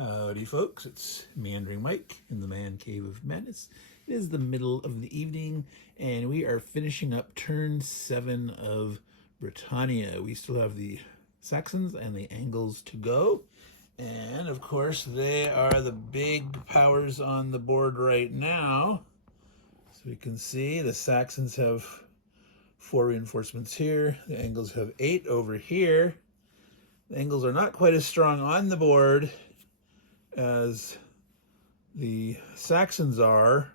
Howdy folks, it's Meandering Mike in the Man Cave of Madness. It is the middle of the evening and we are finishing up turn 7 of Britannia. We still have the Saxons and the Angles to go. And of course they are the big powers on the board right now. So we can see the Saxons have 4 reinforcements here. The Angles have 8 over here. The Angles are not quite as strong on the board as the Saxons are.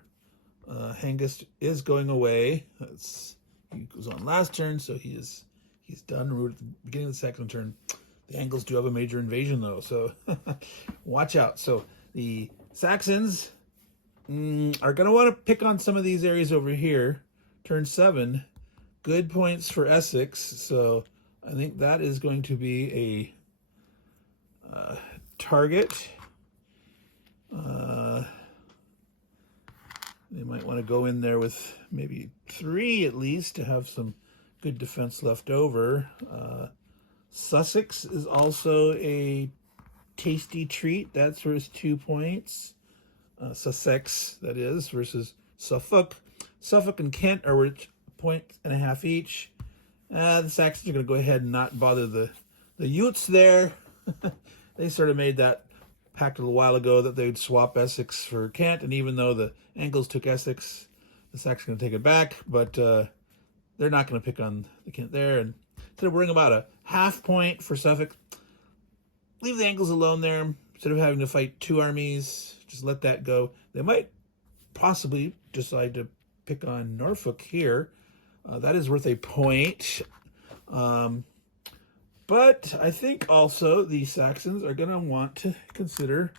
Hengist is going away. He was on last turn, so he's done. We're at the beginning of the second turn. The Angles do have a major invasion though, so watch out. So the Saxons are going to want to pick on some of these areas over here. Turn 7, good points for Essex, so I think that is going to be a target. They might want to go in there with maybe 3 at least to have some good defense left over. Sussex is also a tasty treat. That's worth 2 points. Sussex, that is, versus Suffolk. Suffolk and Kent are worth 1.5 each. The Saxons are going to go ahead and not bother the Utes there. They sort of made that pact a little while ago that they'd swap Essex for Kent, and even though the Angles took Essex, the Saxons are going to take it back, but they're not going to pick on the Kent there. And instead of worrying about a half point for Suffolk, leave the Angles alone there. Instead of having to fight 2 armies, just let that go. They might possibly decide to pick on Norfolk here. That is worth a point. But I think also the Saxons are going to want to consider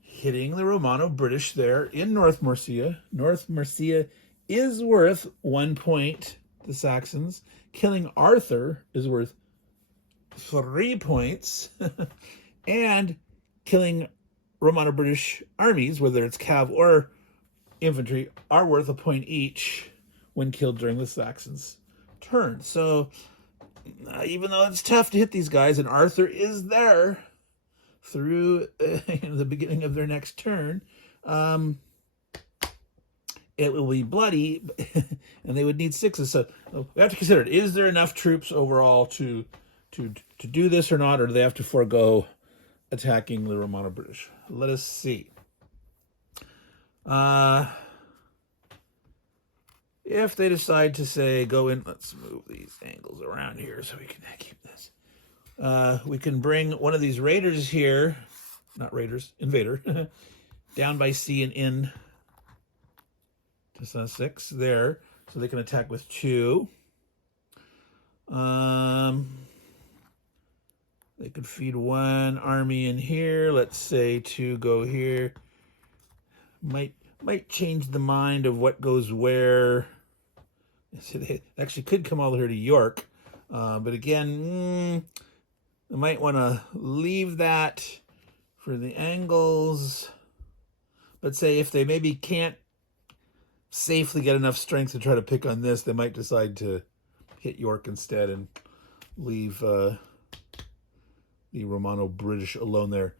hitting the Romano-British there in North Mercia. North Mercia is worth 1 point to the Saxons. Killing Arthur is worth 3 points. And killing Romano-British armies, whether it's cav or infantry, are worth a point each when killed during the Saxons' turn. So even though it's tough to hit these guys, and Arthur is there through the beginning of their next turn, it will be bloody, and they would need 6s. So we have to consider it. Is there enough troops overall to do this or not, or do they have to forego attacking the Romano-British? Let us see. If they decide to say, go in, let's move these Angles around here so we can keep this. We can bring one of these raiders here, not raiders, invader, down by sea and in to Sussex there, so they can attack with 2. They could feed 1 army in here. Let's say 2 go here. Might change the mind of what goes where. So they actually could come all here to York, but again, they might want to leave that for the Angles. But say if they maybe can't safely get enough strength to try to pick on this, they might decide to hit York instead and leave the Romano-British alone there.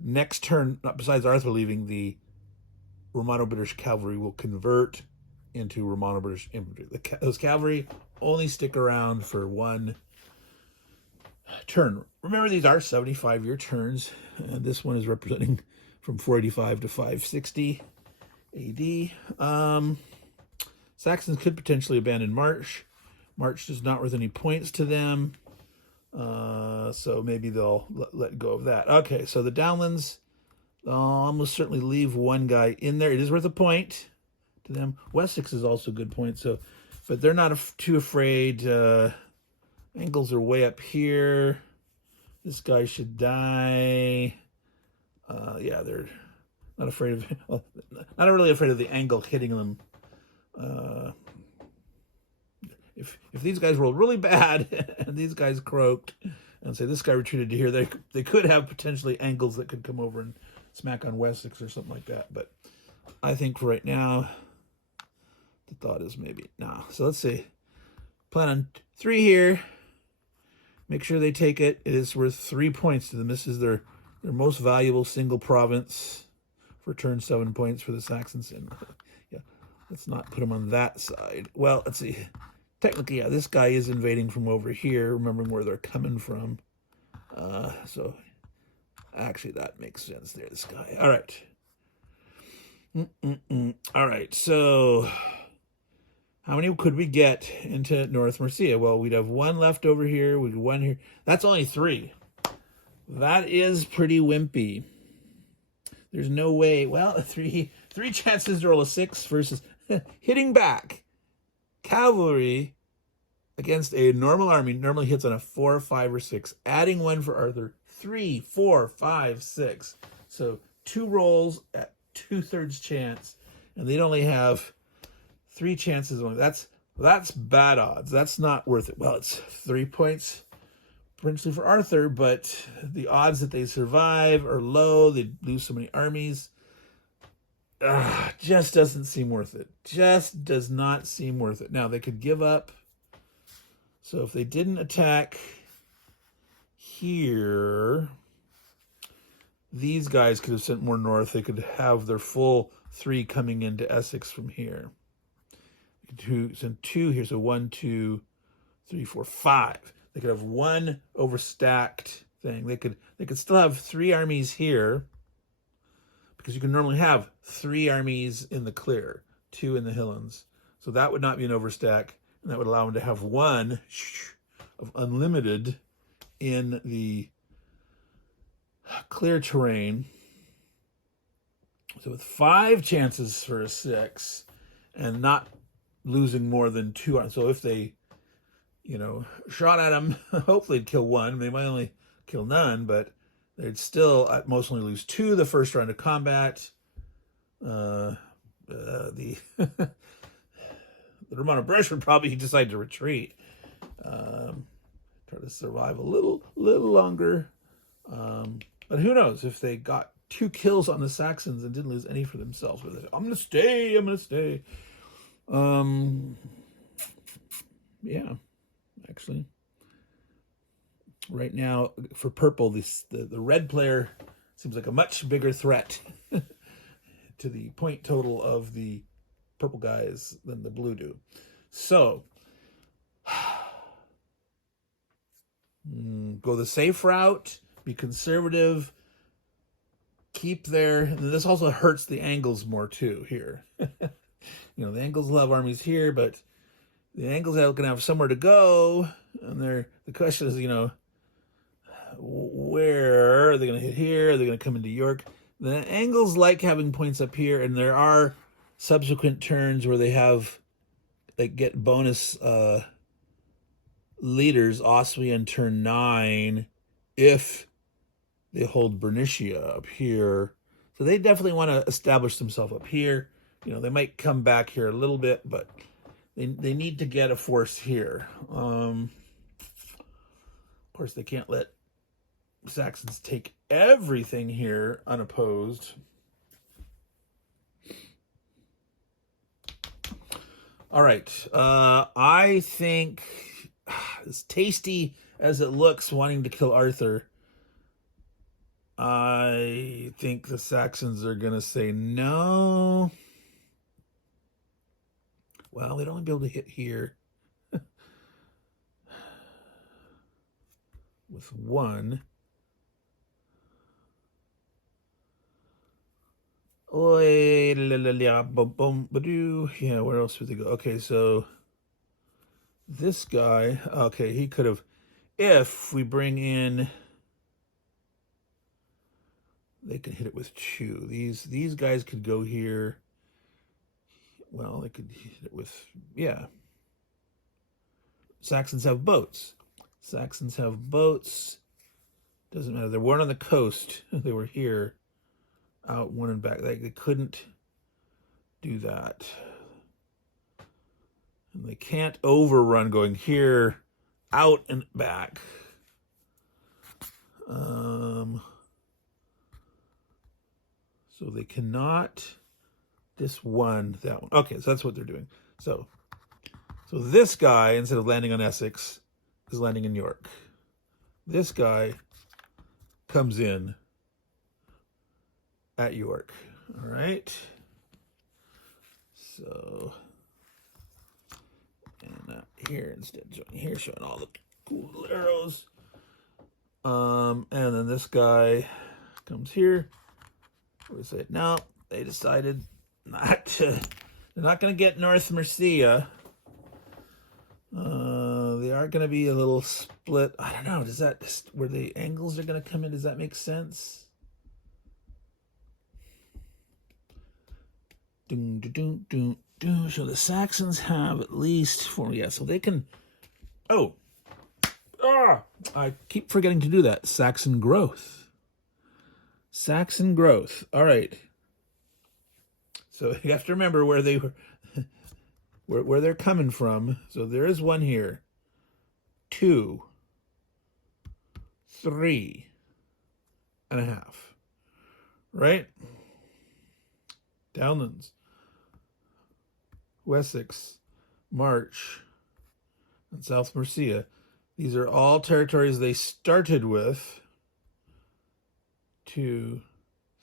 Next turn, besides Arthur leaving, the Romano-British cavalry will convert into Romano-British infantry. Those cavalry only stick around for 1 turn. Remember, these are 75-year turns, and this one is representing from 485 to 560 AD. Saxons could potentially abandon March. March is not worth any points to them, so maybe they'll let go of that. Okay, so the Downlands, I'll almost certainly leave 1 guy in there. It is worth a point to them. Wessex is also a good point, so, but they're not too afraid. Angles are way up here. This guy should die. Yeah, they're not afraid of, well, not really afraid of the Angle hitting them. If these guys rolled really bad and these guys croaked and say this guy retreated to here, they could have potentially Angles that could come over and smack on Wessex or something like that. But I think for right now, the thought is maybe no. So let's see. Plan on 3 here. Make sure they take it. It is worth 3 points to them. This is their their most valuable single province for turn 7 points for the Saxons. And yeah, let's not put them on that side. Well, let's see. Technically, yeah, this guy is invading from over here, remembering where they're coming from. So actually, that makes sense there, this guy. All right. All right, so how many could we get into North Mercia? Well, we'd have one left over here. We'd have one here. That's only 3. That is pretty wimpy. There's no way. Well, three chances to roll a 6 versus hitting back. Cavalry against a normal army normally hits on a 4, 5, or 6. Adding 1 for Arthur. 3, 4, 5, 6. So 2 rolls at 2/3 chance, and they'd only have 3 chances. That's bad odds. That's not worth it. Well, it's 3 points potentially for Arthur, but the odds that they survive are low. They lose so many armies. Just doesn't seem worth it. Just does not seem worth it. Now, they could give up. So if they didn't attack here, these guys could have sent more north. They could have their full 3 coming into Essex from here. Send 2 here, so 1, 2, 3, 4, 5. They could have 1 overstacked thing. They could still have 3 armies here, because you can normally have 3 armies in the clear, 2 in the Highlands. So that would not be an overstack, and that would allow them to have 1 of unlimited in the clear terrain. So with 5 chances for a 6, and not losing more than 2. So if they, shot at them, hopefully they'd kill 1. They might only kill none, but they'd still at most only lose 2 the first round of combat. The Romano-British would probably decide to retreat. Try to survive a little longer. But who knows if they got 2 kills on the Saxons and didn't lose any for themselves. But they say, I'm going to stay. Yeah, actually. Right now, for purple, the red player seems like a much bigger threat to the point total of the purple guys than the blue do. So, go the safe route, be conservative, keep there. This also hurts the Angles more too here. The Angles will have armies here, but the Angles are going to have somewhere to go. And the question is, where are they going to hit here? Are they going to come into York? The Angles like having points up here, and there are subsequent turns where they get bonus leaders, Oswey on turn 9, if they hold Bernicia up here. So they definitely want to establish themselves up here. They might come back here a little bit, but they need to get a force here. Of course, they can't let Saxons take everything here unopposed. All right. I think, as tasty as it looks wanting to kill Arthur, I think the Saxons are going to say no. Well, they'd only be able to hit here with 1. Yeah, where else would they go? Okay, so this guy, okay, he could have, if we bring in, they could hit it with 2. These guys could go here. Well, they could hit it with, yeah. Saxons have boats. Doesn't matter. They weren't on the coast. They were here, out, 1 and back. They couldn't do that. And they can't overrun going here, out, and back. So they cannot this one, that one. Okay, so that's what they're doing. So this guy, instead of landing on Essex, is landing in York. This guy comes in at York. All right. So, and here instead, here showing all the cool arrows. And then this guy comes here. We say, no, they decided not to. They're not going to get North Mercia. They are going to be a little split. I don't know. Does that where the angles are going to come in? Does that make sense? Doom, doom, doom, doom. So the Saxons have at least 4. Yeah, so they can. Oh, I keep forgetting to do that. Saxon growth. Saxon growth. All right. So you have to remember where they were, where they're coming from. So there is 1 here. 2, 3 and a half. Right? Downlands, Wessex, March, and South Mercia. These are all territories they started with 2,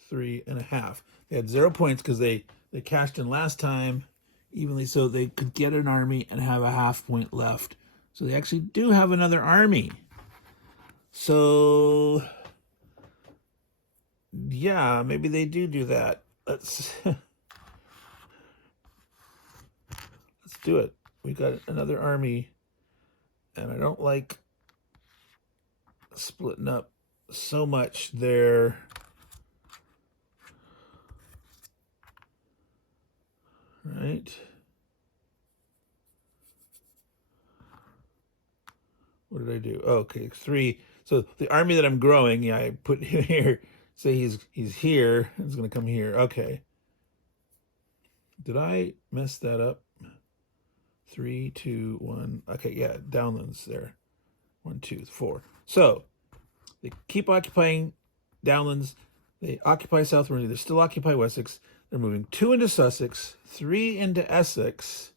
3 and a half. They had 0 points because they cashed in last time evenly, so they could get an army and have a half point left. So they actually do have another army. So yeah, maybe they do that. Let's do it. We got another army, and I don't like splitting up so much there. Right. What did I do? Oh, okay, 3. So the army that I'm growing, yeah, I put him here. Say he's here. It's going to come here. Okay. Did I mess that up? 3, 2, 1. Okay, yeah, downlands there. 1, 2, 4. So they keep occupying downlands. They occupy South Mercia. They still occupy Wessex. They're moving 2 into Sussex, 3 into Essex.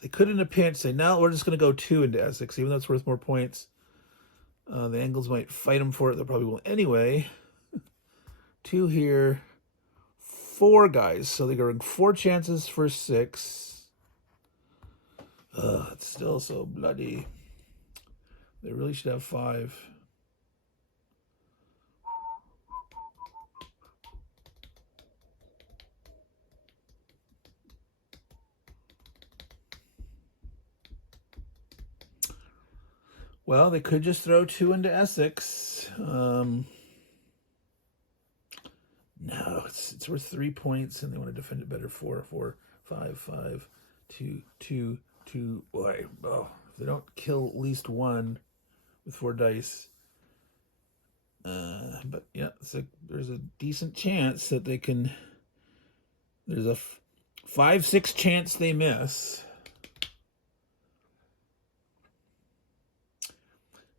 They could in a pinch say, no, we're just going to go 2 into Essex, even though it's worth more points. The Angles might fight them for it. They probably won't anyway. 2 here. 4 guys. So they're going 4 chances for 6. It's still so bloody. They really should have 5. Well, they could just throw 2 into Essex. No, it's worth 3 points, and they want to defend it better. 4, 4, 5, 5, 2, 2, 2. Boy, oh, if they don't kill at least 1 with 4 dice. But yeah, there's a decent chance that they can. There's a 5-6 chance they miss.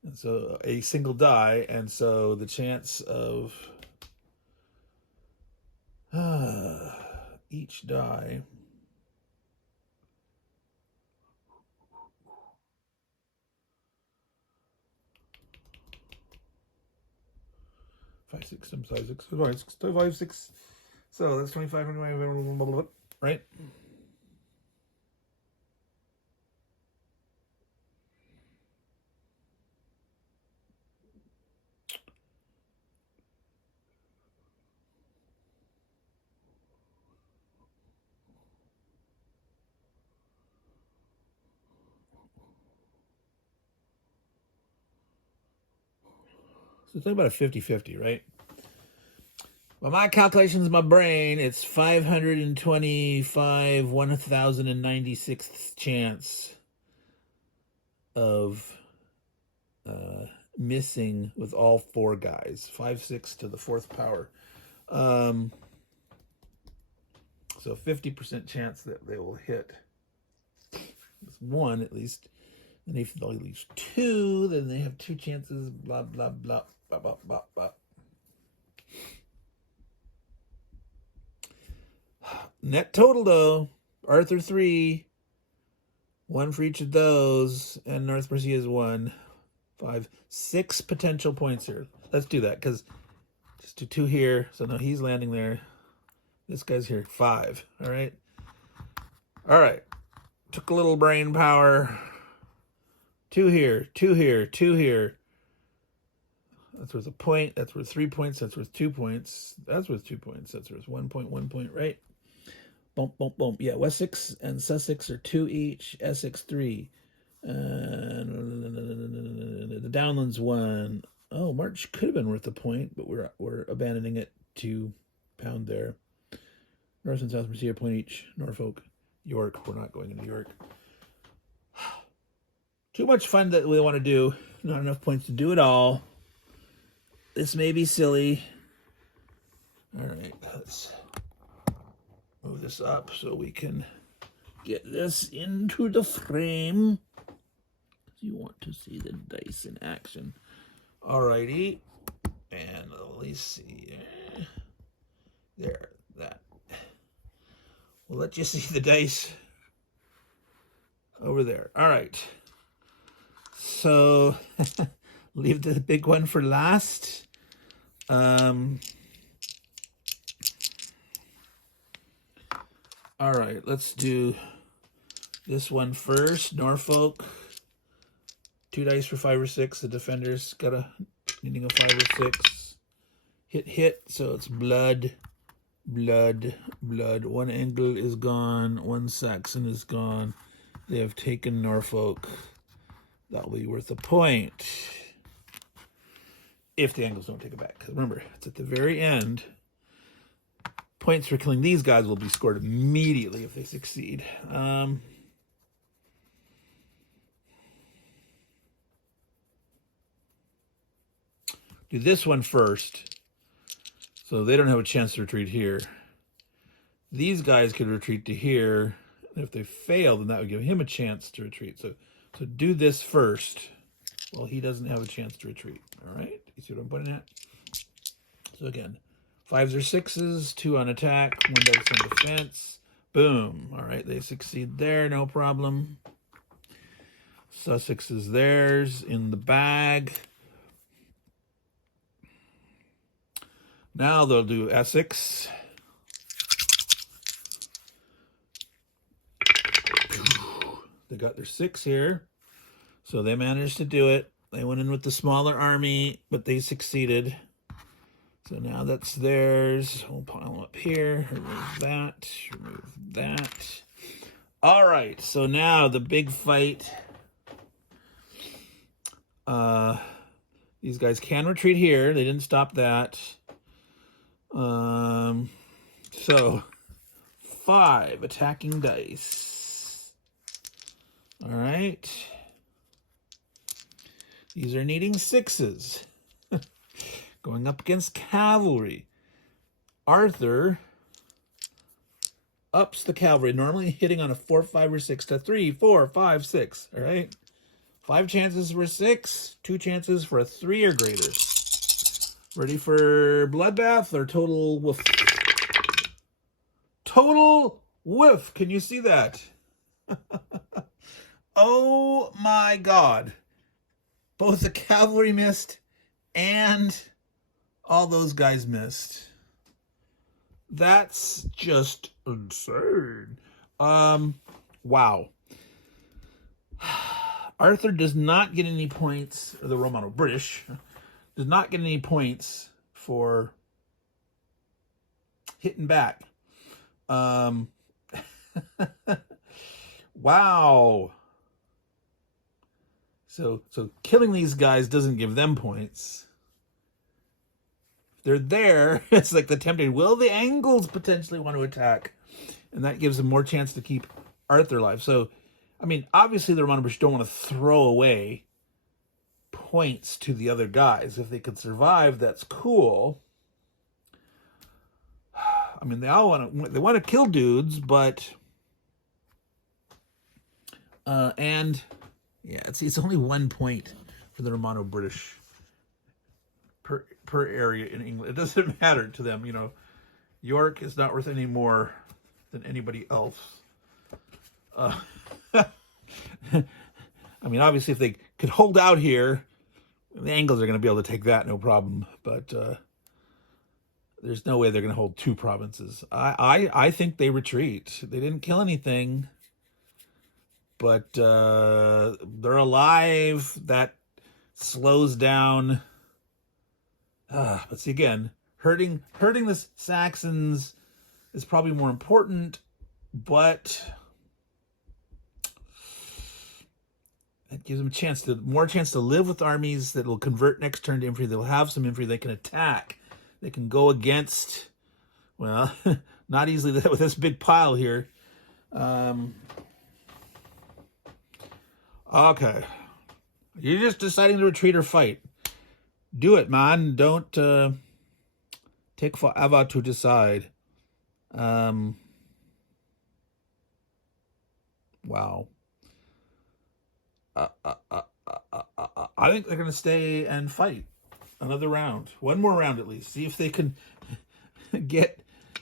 And so a single die, and so the chance of each die. Five, 6, 7, 5, 6, 5, 6. So that's 25, right? So it's about a 50-50, right? Well, my calculations, my brain, it's 525, 1,096th chance of missing with all 4 guys. 5, 6 to the 4th power. So 50% chance that they will hit. It's 1 at least. And if they lose 2, then they have 2 chances. Blah blah blah blah blah blah blah. Net total though, Arthur 3, 1 for each of those, and North Mercia is 1. 5, 6 potential points here. Let's do that because Just do 2 here. So now he's landing there. This guy's here, 5. All right. All right. Took a little brain power. 2 here, 2 here, 2 here. That's worth a point. That's worth 3 points. That's worth 2 points. That's worth 2 points. That's worth 1 point, 1 point, right? Bump, bump, bump. Yeah, Wessex and Sussex are 2 each. Essex 3. The Downlands 1. Oh, March could have been worth a point, but we're abandoning it to pound there. North and South Mercia, point each. Norfolk, York. We're not going into York. Too much fun that we want to do. Not enough points to do it all. This may be silly. All right, let's move this up so we can get this into the frame. You want to see the dice in action. All righty. And let's see. There, that. We'll let you see the dice over there. All right. So leave the big one for last. All right, let's do this one first. Norfolk, 2 dice for 5 or 6. The defender's got a needing a 5 or 6. Hit, so it's blood, blood, blood. 1 Angle is gone. 1 Saxon is gone. They have taken Norfolk. That'll be worth a point. If the Angles don't take it back. Because remember, it's at the very end. Points for killing these guys will be scored immediately if they succeed. Do this one first. So they don't have a chance to retreat here. These guys could retreat to here. And if they fail, then that would give him a chance to retreat. So do this first. Well, he doesn't have a chance to retreat. All right? You see what I'm pointing at? So again, 5s or 6s, 2 on attack, 1 dice on defense. Boom. All right, they succeed there, no problem. Sussex is theirs in the bag. Now they'll do Essex. They got their 6 here. So they managed to do it. They went in with the smaller army, but they succeeded. So now that's theirs. We'll pile them up here. Remove that. Remove that. All right. So now the big fight. These guys can retreat here. They didn't stop that. So 5 attacking dice. All right. These are needing 6s. Going up against cavalry. Arthur ups the cavalry, normally hitting on a 4, 5, or 6 to 3, 4, 5, 6. All right. 5 chances for 6, 2 chances for a 3 or greater. Ready for bloodbath or total woof? Total woof. Can you see that? Oh my God. Both the cavalry missed and all those guys missed. That's just insane. Wow. Arthur does not get any points, or the Romano-British does not get any points for hitting back. Wow. So killing these guys doesn't give them points. They're there. It's like the tempting. Will the Angles potentially want to attack? And that gives them more chance to keep Arthur alive. So, I mean, obviously the Romano-British don't want to throw away points to the other guys. If they could survive, that's cool. I mean, they want to kill dudes, but and yeah, it's only 1 point for the Romano-British per area in England. It doesn't matter to them, you know. York is not worth any more than anybody else. I mean, obviously, if they could hold out here, the Angles are going to be able to take that, no problem. But There's no way they're going to hold 2 provinces. I think they retreat. They didn't kill anything, but they're alive. That slows down. But see, again, hurting the Saxons is probably more important, but that gives them more chance to live with armies that will convert next turn to infantry. They'll have some infantry they can attack. They can go against, well, not easily with this big pile here. Okay. You're just deciding to retreat or fight. Do it, man. Don't take forever to decide. Wow. I think they're going to stay and fight another round. One more round at least. See if they can get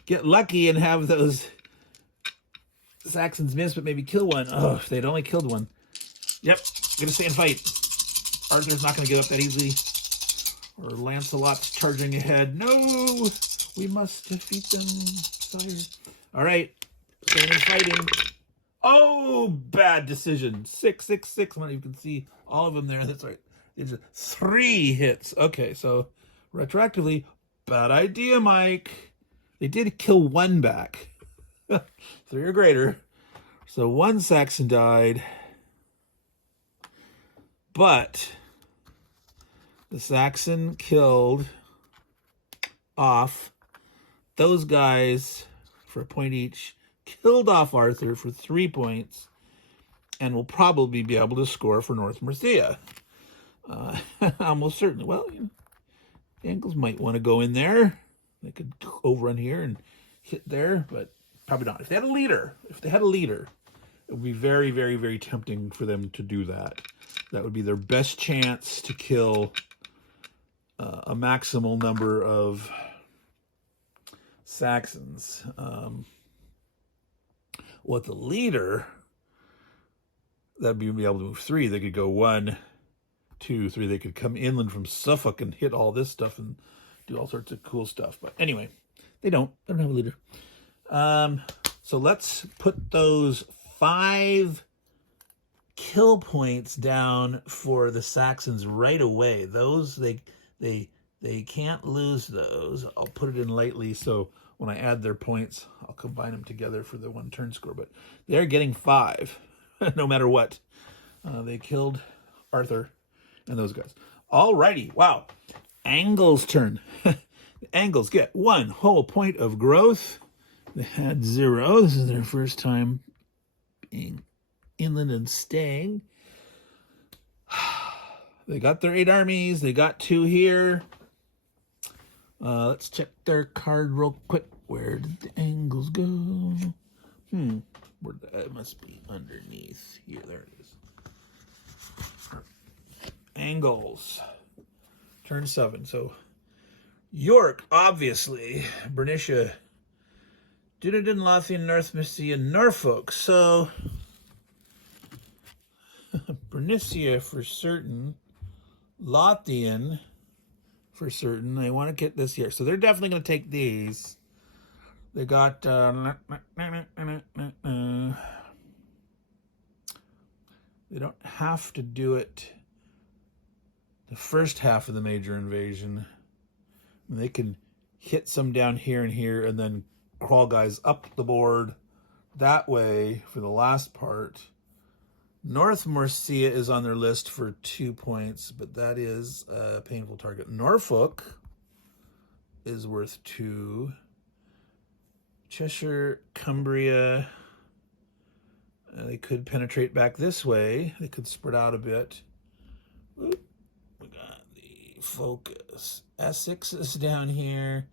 lucky and have those Saxons miss, but maybe kill one. Oh, if they'd only killed one. Yep, going to stay and fight. Arthur's not going to give up that easily. Or Lancelot's charging ahead. No! We must defeat them, sire. All right, staying and fighting. Oh, bad decision. 6, 6, 6. You can see all of them there. That's right. It's 3 hits. Okay, so retroactively, bad idea, Mike. They did kill 1 back. 3 or greater. So 1 Saxon died. But the Saxon killed off those guys for a point each, killed off Arthur for 3 points, and will probably be able to score for North Mercia. Almost certainly. Well, you know, the Angles might want to go in there. They could overrun here and hit there, but probably not. If they had a leader, it would be very, very, very tempting for them to do that. That would be their best chance to kill a maximal number of Saxons. With the leader, that'd be able to move 3. They could go 1, 2, 3. They could come inland from Suffolk and hit all this stuff and do all sorts of cool stuff. But anyway, they don't have a leader. So let's put those 5 kill points down for the Saxons right away. Those they can't lose those. I'll put it in lightly so when I add their points, I'll combine them together for the 1 turn score. But they're getting 5 no matter what. They killed Arthur and those guys. Alrighty, wow. Angles' turn. The Angles get 1 whole point of growth. They had 0. This is their first time being inland and staying. They got their 8 armies. They got 2 here. Let's check their card real quick. Where did the Angles go? It must be underneath here. There it is. Angles. Turn 7. So York, obviously. Bernicia. Dunedin, Lothian, North Mercia, Norfolk. So Bernicia for certain. Lothian for certain. I want to get this here. So they're definitely going to take these. They got... they don't have to do it the first half of the major invasion. They can hit some down here and here and then crawl guys up the board that way for the last part. North Mercia is on their list for 2 points, but that is a painful target. Norfolk is worth 2. Cheshire, Cumbria, they could penetrate back this way. They could spread out a bit. Oop. We got the focus. Essex is down here.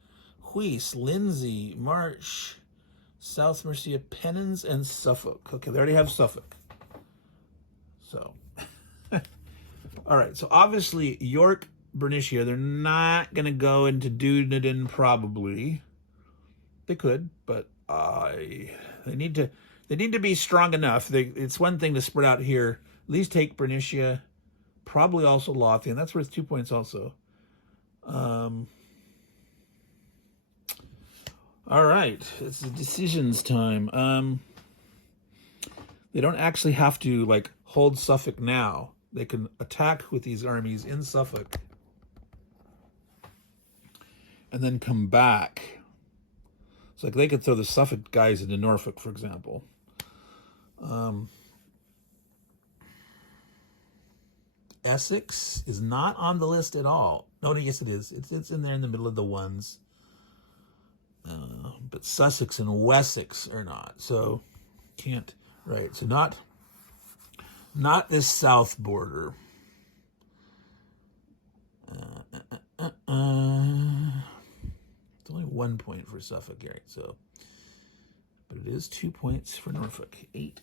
Huis, Lindsay, March, South Mercia, Pennons, and Suffolk. Okay, they already have Suffolk. So, all right. So obviously York, Bernicia, they're not going to go into Dunedin probably. They could, but they need to be strong enough. It's one thing to spread out here. At least take Bernicia, probably also Lothian. That's worth 2 points also. All right, it's the decisions time. They don't actually have to like hold Suffolk now. They can attack with these armies in Suffolk and then come back. So like they could throw the Suffolk guys into Norfolk, for example. Essex is not on the list at all. No, yes, it is. It's in there in the middle of the ones. But Sussex and Wessex are not. So can't. Right. So not this south border. It's only 1 point for Suffolk, right? So, but it is 2 points for Norfolk. Eight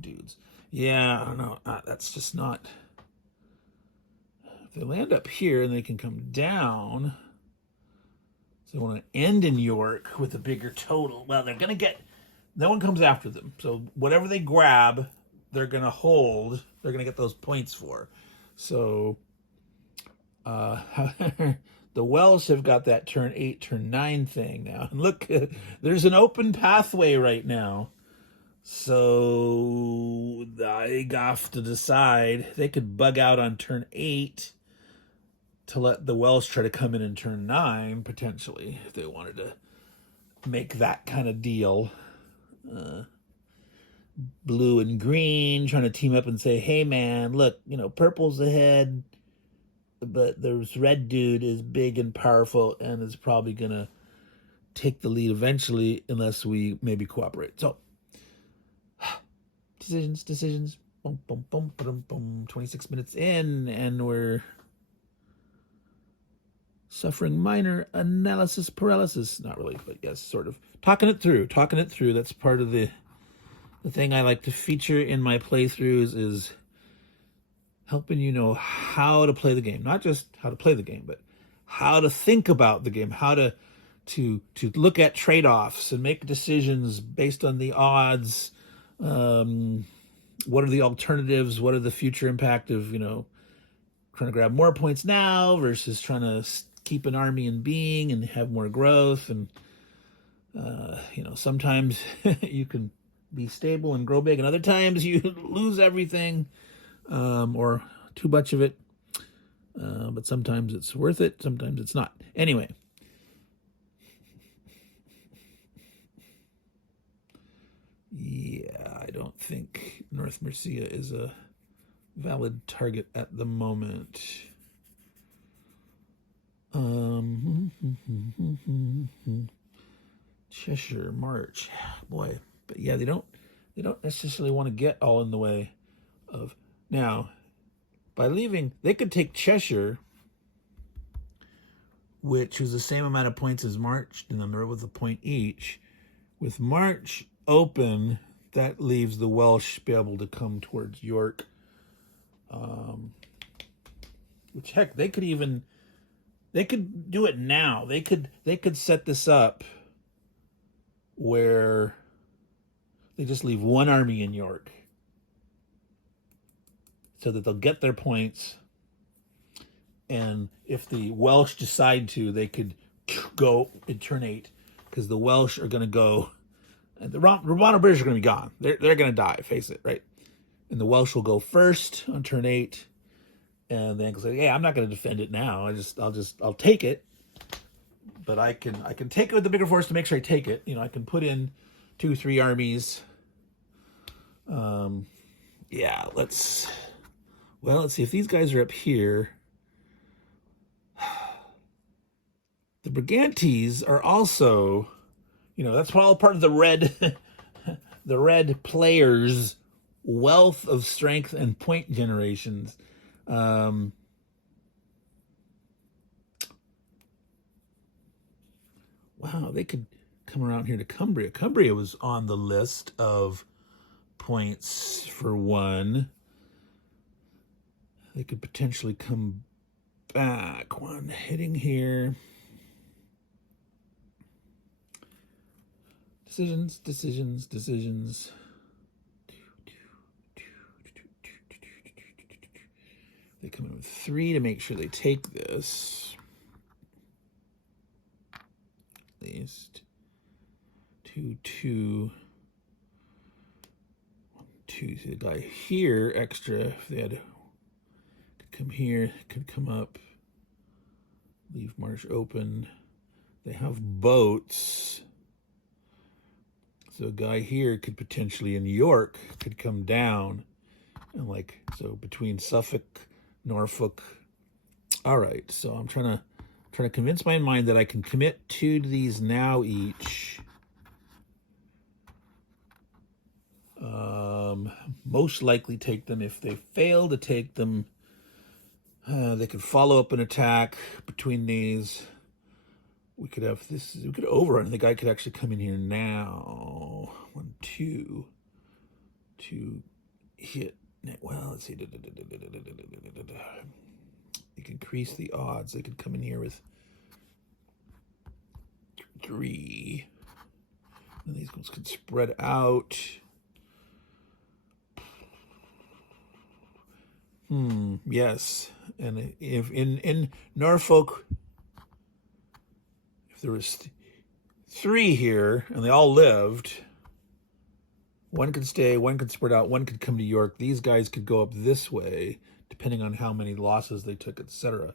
dudes. Yeah, I don't know. That's just not. If they land up here and they can come down, so they want to end in York with a bigger total. Well, they're gonna get. No one comes after them. So whatever they grab, they're gonna hold. They're gonna get those points for. So. The Welsh have got that turn 8, turn 9 thing now. And look, there's an open pathway right now. So they have to decide. They could bug out on turn 8 to let the Welsh try to come in turn 9, potentially, if they wanted to make that kind of deal. Blue and green trying to team up and say, hey, man, look, purple's ahead. But this red dude is big and powerful and is probably going to take the lead eventually unless we maybe cooperate. So, decisions. Boom, boom, boom, boom, boom. 26 minutes in, and we're suffering minor analysis paralysis. Not really, but yes, sort of. Talking it through. That's part of the thing I like to feature in my playthroughs is helping you know how to play the game, not just how to play the game, but how to think about the game, how to look at trade-offs and make decisions based on the odds. What are the alternatives? What are the future impact of trying to grab more points now versus trying to keep an army in being and have more growth? And sometimes you can be stable and grow big, and other times you lose everything. Or too much of it, but sometimes it's worth it, sometimes it's not. Anyway, yeah, I don't think North Mercia is a valid target at the moment. Cheshire March, boy, but yeah, they don't necessarily want to get all in the way of. Now, by leaving, they could take Cheshire, which is the same amount of points as March, and they're with a point each. With March open, that leaves the Welsh be able to come towards York. Which heck, they could do it now. They could set this up where they just leave one army in York, so that they'll get their points. And if the Welsh decide to, they could go in turn 8, because the Welsh are going to go, and the Romano-British are going to be gone. They're going to die, face it, right? And the Welsh will go first on turn 8, and then say, "Hey, I'm not going to defend it now. I'll take it, but I can take it with the bigger force to make sure I take it. I can put in 2-3 armies. Yeah, let's see if these guys are up here. The Brigantes are also, that's all part of the red, the red players' wealth of strength and point generations. Wow, they could come around here to Cumbria. Cumbria was on the list of points for 1. They could potentially come back. 1 hitting here. Decisions. They come in with 3 to make sure they take this. At least. 2, 2. 1, 2. See the guy here extra. If they had could come here, could come up. Leave marsh open. They have boats. So a guy here could potentially in York could come down. And like, so between Suffolk, Norfolk. All right, so I'm trying to convince my mind that I can commit 2 to these now each. Most likely take them. If they fail to take them, they could follow up an attack between these. We could have this. We could overrun. The guy could actually come in here now. 1, 2, 2 hit. Well, let's see. You can increase the odds. They could come in here with 3. And these ones could spread out. Yes. And if in Norfolk, if there was 3 here and they all lived, 1 could stay, 1 could spread out, 1 could come to York. These guys could go up this way, depending on how many losses they took, etc.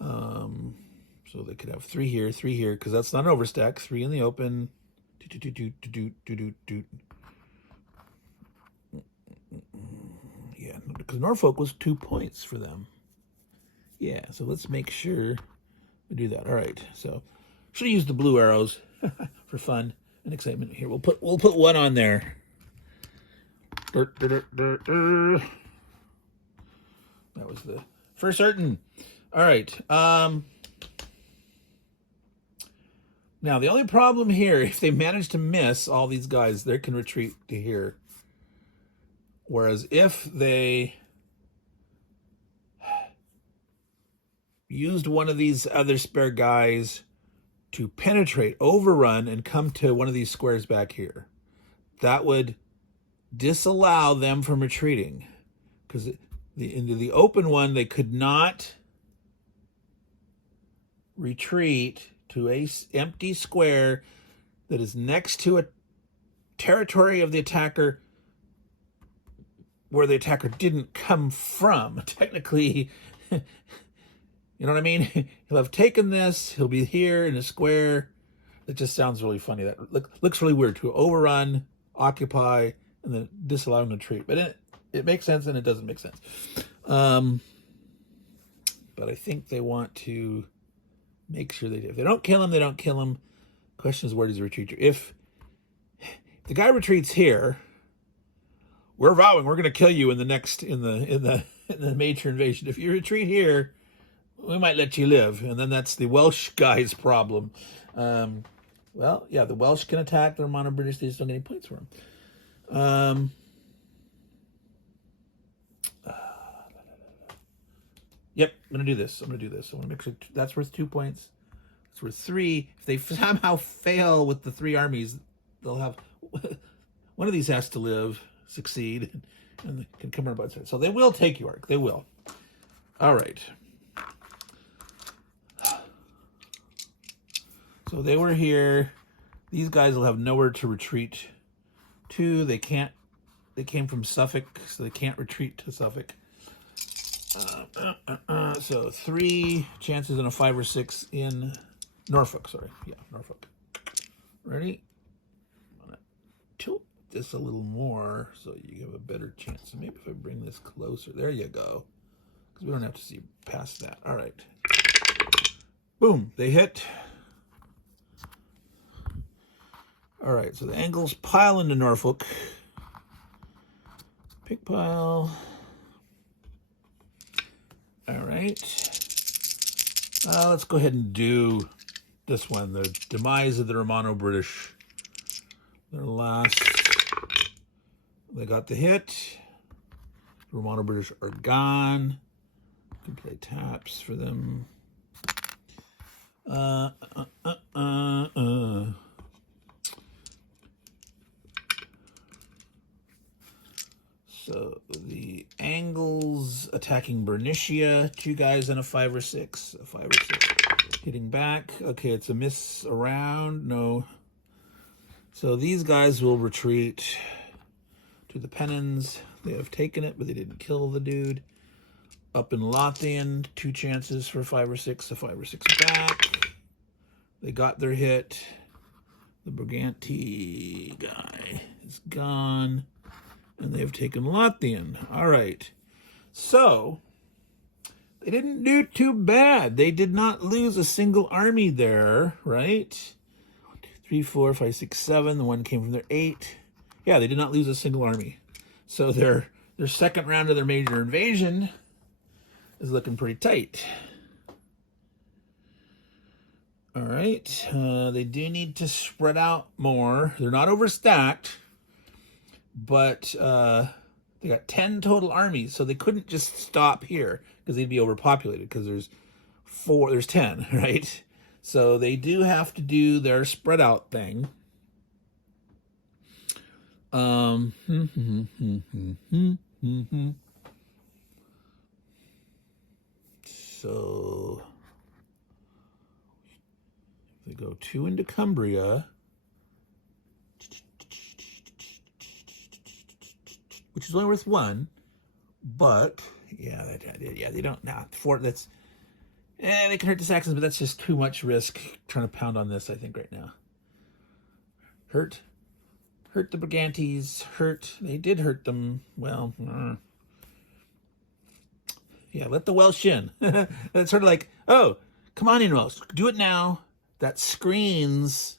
So they could have 3 here, 3 here, because that's not an overstack. 3 in the open. Yeah, because Norfolk was 2 points for them. Yeah, so let's make sure we do that. All right, so should have used the blue arrows for fun and excitement. Here, we'll put 1 on there. That was the for certain. All right. Now the only problem here, if they manage to miss all these guys, they can retreat to here. Whereas if they used one of these other spare guys to penetrate, overrun, and come to one of these squares back here, that would disallow them from retreating. Because into the open one, they could not retreat to a empty square that is next to a territory of the attacker where the attacker didn't come from. Technically, you know what I mean? He'll have taken this, he'll be here in a square. It just sounds really funny. That looks really weird to overrun, occupy, and then disallow him to retreat. But it makes sense and it doesn't make sense. But I think they want to make sure they do. If they don't kill him, they don't kill him. Question is, where does he retreat to? If the guy retreats here, we're vowing we're going to kill you in the next in the major invasion. If you retreat here, we might let you live, and then that's the Welsh guy's problem. Well, yeah, the Welsh can attack the Romano-British. They just don't get any points for them. Yep, I'm going to do this. I'm going to make sure that's worth 2 points. It's worth 3. If they somehow fail with the 3 armies, they'll have one of these has to live, succeed, and they can come around by side. So they will take York. They will. All right. So they were here. These guys will have nowhere to retreat to. They can't. They came from Suffolk, so they can't retreat to Suffolk. So 3 chances in a 5 or 6 in Norfolk. Sorry, yeah, Norfolk. Ready? I'm gonna tilt this a little more so you have a better chance. So maybe if I bring this closer, there you go. Because we don't have to see past that. All right. Boom, they hit. All right, so the Angles pile into Norfolk. Pick pile. All right. Let's go ahead and do this one, the demise of the Romano-British. Their last, they got the hit. The Romano-British are gone. You can play taps for them. So the Angles attacking Bernicia, 2 guys and a 5 or 6. A 5 or 6. Hitting back. Okay, it's a miss around. No. So these guys will retreat to the Pennons. They have taken it, but they didn't kill the dude. Up in Lothian, 2 chances for 5 or 6, so 5 or 6 back. They got their hit. The Briganti guy is gone. And they have taken Lothian. All right. So, they didn't do too bad. They did not lose a single army there, right? 1, 2, 3, 4, 5, 6, 7. The one came from their 8. Yeah, they did not lose a single army. So their second round of their major invasion is looking pretty tight. All right. They do need to spread out more. They're not overstacked, but they got 10 total armies, so they couldn't just stop here because they'd be overpopulated because there's 10, right? So they do have to do their spread out thing. So they go 2 into Cumbria, which is only worth 1, but yeah, they don't now. 4. That's they can hurt the Saxons, but that's just too much risk trying to pound on this. I think right now, hurt the Brigantes. They did hurt them. Well, yeah, let the Welsh in. That's sort of like, oh, come on in, Welsh, do it now. That screens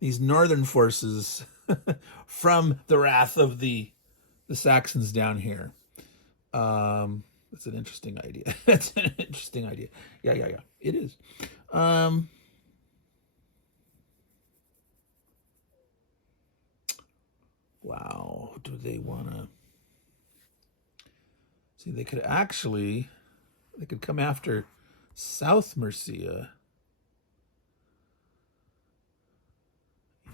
these northern forces from the wrath of the Saxons down here. That's an interesting idea. That's an interesting idea. Yeah. It is. Wow. Do they want to... See, they could come after South Mercia.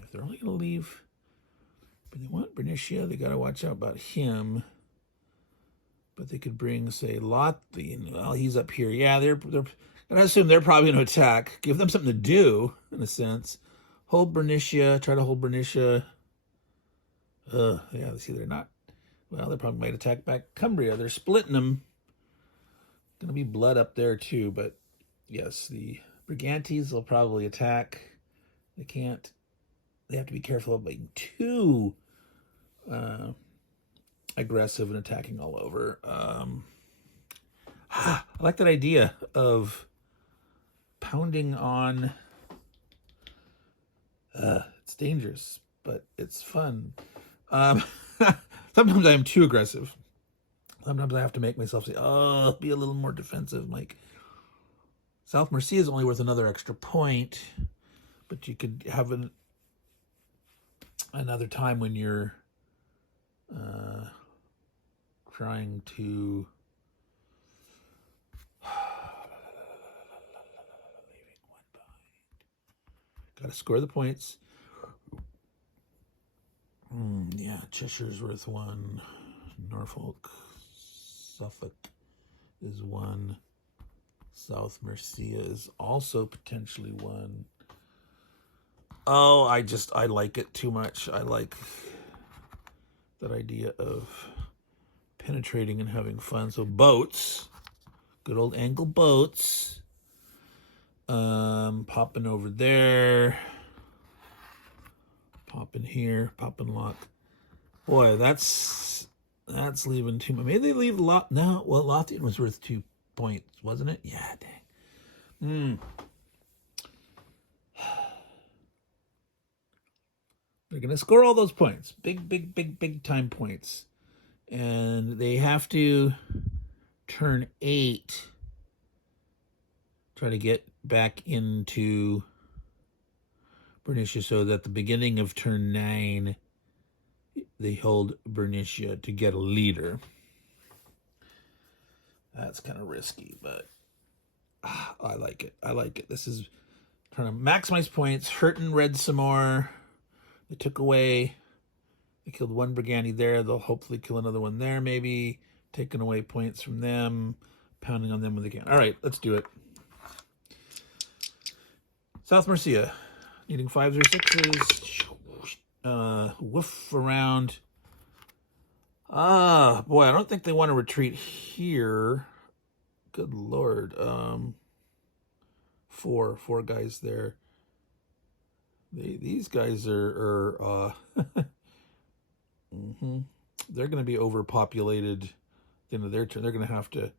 If they're only going to leave... But they want Bernicia. They got to watch out about him. But they could bring, say, Lothian. Well, he's up here. Yeah, they're I assume they're probably going to attack. Give them something to do, in a sense. Hold Bernicia. Try to hold Bernicia. Yeah, see, they're not. Well, they probably might attack back Cumbria. They're splitting them. Going to be blood up there, too. But, yes, the Brigantes will probably attack. They can't. They have to be careful of being too aggressive and attacking all over. I like that idea of pounding on. It's dangerous, but it's fun. Sometimes I am too aggressive. Sometimes I have to make myself say, oh, be a little more defensive, Mike. South Mercia is only worth another extra point, but you could have another time when you're trying to got to score the points. Yeah, Cheshire's worth 1. Norfolk, Suffolk is 1. South Mercia is also potentially 1. Oh, I like it too much. I like that idea of penetrating and having fun. So boats, good old angle boats. Popping over there. Popping here, popping lock. Boy, that's leaving too much. Maybe they leave no, well, Lothian was worth 2 points, wasn't it? Yeah, dang. They're going to score all those points. Big time points. And they have to turn 8. Try to get back into Bernicia so that the beginning of turn 9, they hold Bernicia to get a leader. That's kind of risky, but I like it. I like it. This is trying to maximize points, hurting red some more. They took away, they killed 1 Briganti there. They'll hopefully kill another one there, maybe. Taking away points from them, pounding on them when they can. All right, let's do it. South Mercia, needing 5s or 6s. woof around. Ah, boy, I don't think they want to retreat here. Good Lord. Four guys there. These guys are they're going to be overpopulated. Their turn, they're going to have to.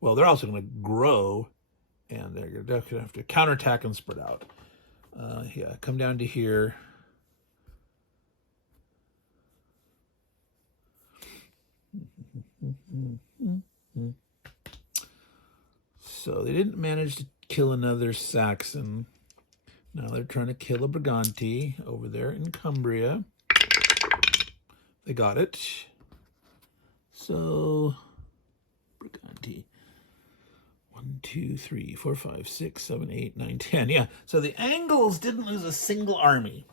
Well, they're also going to grow, and they're going to have to counterattack and spread out. Yeah, come down to here. So they didn't manage to kill another Saxon. Now they're trying to kill a Britannia over there in Cumbria. They got it. So, Britannia. 1, 2, 3, 4, 5, 6, 7, 8, 9, 10. Yeah, so the Angles didn't lose a single army.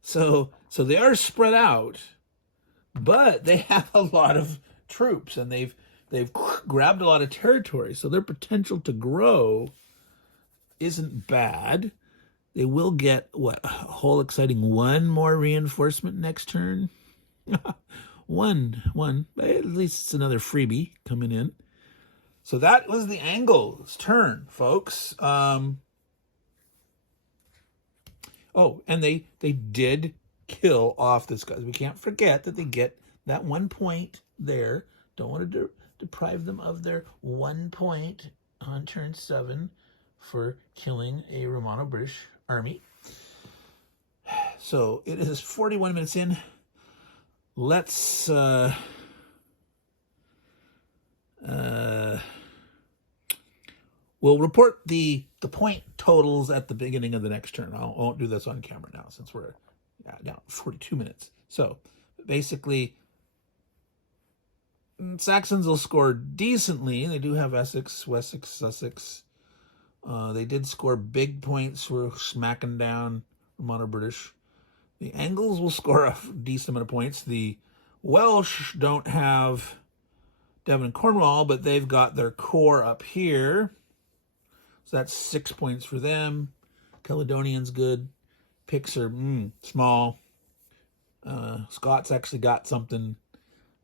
So they are spread out, but they have a lot of troops, and they've grabbed a lot of territory. So their potential to grow isn't bad. They will get, what, a whole exciting one more reinforcement next turn? one. But at least it's another freebie coming in. So that was the Angles' turn, folks. Oh, and they did kill off this guy. We can't forget that they get that 1 point there. Don't want to deprive them of their 1 point on turn 7 for killing a Romano-British army. So it is 41 minutes in. Let's we'll report the point totals at the beginning of the next turn. I won't do this on camera now since we're now 42 minutes. So basically, Saxons will score decently. They do have Essex, Wessex, Sussex. They did score big points for smacking down Romano-British. The Angles will score a decent amount of points. The Welsh don't have Devon and Cornwall, but they've got their core up here. So that's 6 points for them. Caledonian's good. Picts are small. Scots actually got something.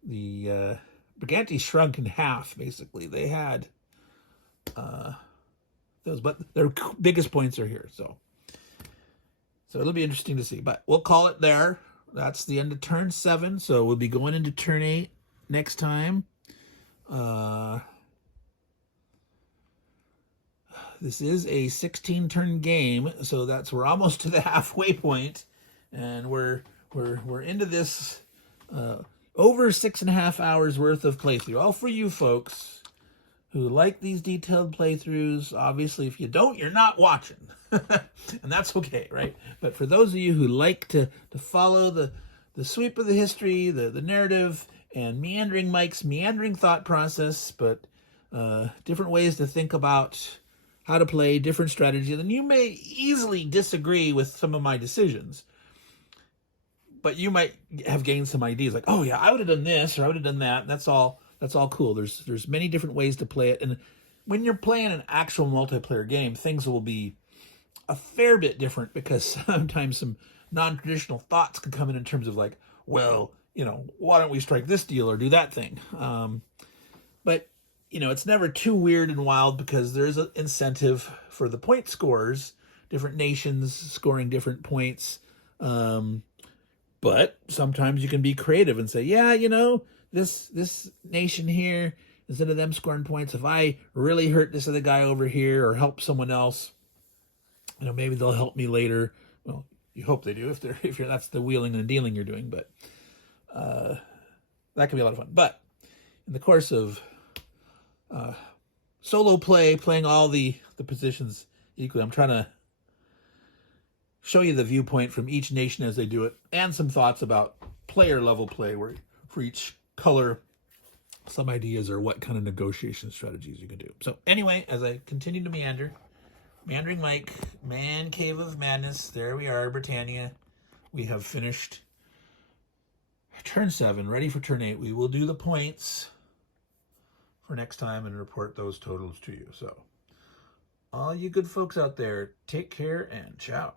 The Britannia shrunk in half, basically. They had those, but their biggest points are here. So it'll be interesting to see. But we'll call it there. That's the end of turn 7. So we'll be going into turn 8 next time. This is a 16-turn game, so we're almost to the halfway point, and we're into this over 6.5 hours worth of playthrough. All for you folks who like these detailed playthroughs. Obviously, if you don't, you're not watching, and that's okay, right? But for those of you who like to follow the sweep of the history, the narrative, and Meandering Mike's meandering thought process, but different ways to think about how to play different strategies, and you may easily disagree with some of my decisions, but you might have gained some ideas like, oh yeah, I would have done this or I would have done that. That's all cool. There's many different ways to play it, and when you're playing an actual multiplayer game, things will be a fair bit different because sometimes some non-traditional thoughts can come in terms of like, well, why don't we strike this deal or do that thing? But it's never too weird and wild because there's an incentive for the point scorers, different nations scoring different points. But sometimes you can be creative and say, yeah, this nation here, instead of them scoring points, if I really hurt this other guy over here or help someone else, maybe they'll help me later. Well, you hope they do if that's the wheeling and dealing you're doing, but that can be a lot of fun. But in the course of solo playing all the positions equally, I'm trying to show you the viewpoint from each nation as they do it, and some thoughts about player level play where for each color, some ideas or what kind of negotiation strategies you can do. So anyway, as I continue to Meandering Mike, Man Cave of Madness, there we are, Britannia. We have finished turn 7, ready for turn 8. We will do the points for next time and report those totals to you. So all you good folks out there, take care and ciao.